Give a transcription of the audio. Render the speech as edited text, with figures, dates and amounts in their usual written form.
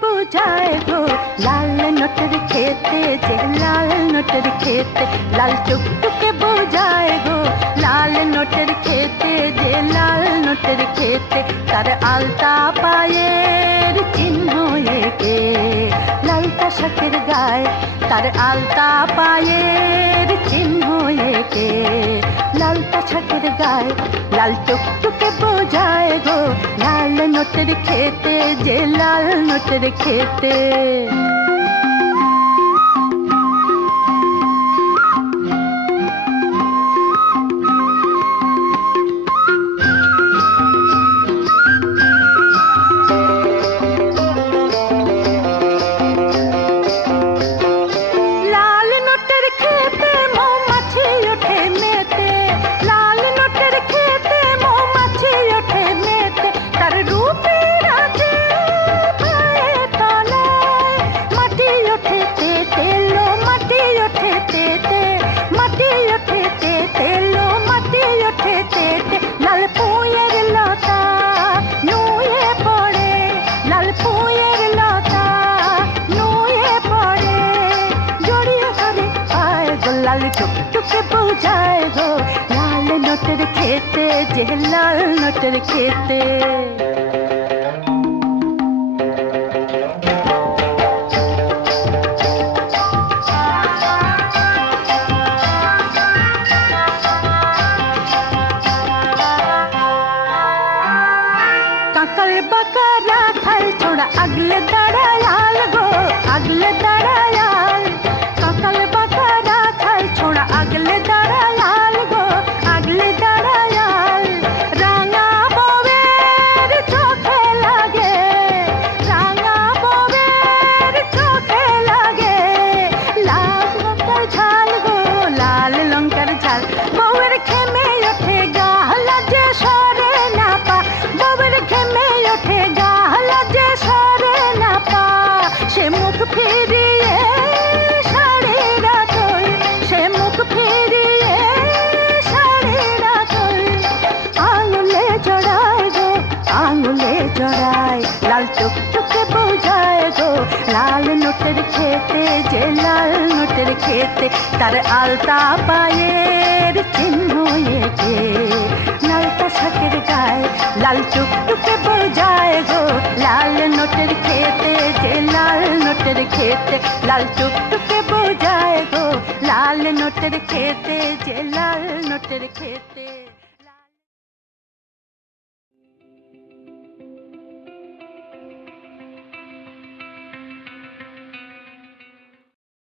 বুঝায় গো লাল নোটের খেতে যে লাল নোটের খেতে লাল টুকটুকে বুঝায় গো লাল নোটের খেতে যে লাল নোটের খেতে তার আলতা পায়ের চিহ্ন একে লালটা শাকের গায়ে তার আলতা পায়ের চিহ্ন একে লালটা শাকের গায়ে লাল টুকটুকে বোঝায় গো লাল নোটের খেতে যে লাল নোটের খেতে लाल टुकटुके बुझाए गो लाल नोटर खेते जे लाल नोटर खेते काकल बकरा खाल छोड़ा अगले दड़ायाल गो अगले दड़ायाल काकल बकरा खाल छोड़ा अगले दड़ायाल गो अगले दड़ायाल रांगा बोवेर चोखे लागे रांगा बोवेर चोखे लागे लाल लंकर झाल गो लाल लंकर झाल बोवेर खेमे उठे गाल जे सरे ना पा बोवेर खेमे उठे गाल जे सरे ना पा से मुख फिरिए साड़ी राखल से मुख फिरिए साड़ी राखल आंगुले जड़ाए गो आंगुले जड़ाए लाल टुकटुके बुझाए गो लाल नोटेर खेते जे लाल नोटेर खेते तार आलता पाয়ের চিহ্ন একে লালটা শাকের গায়ে লাল টুকটুকে বোঝায় গো লাল নোটের খেতে যে লাল নোটের খেতে লাল টুকটুকে বোঝায় গো লাল নোটের খেতে যে লাল নোটের খেতে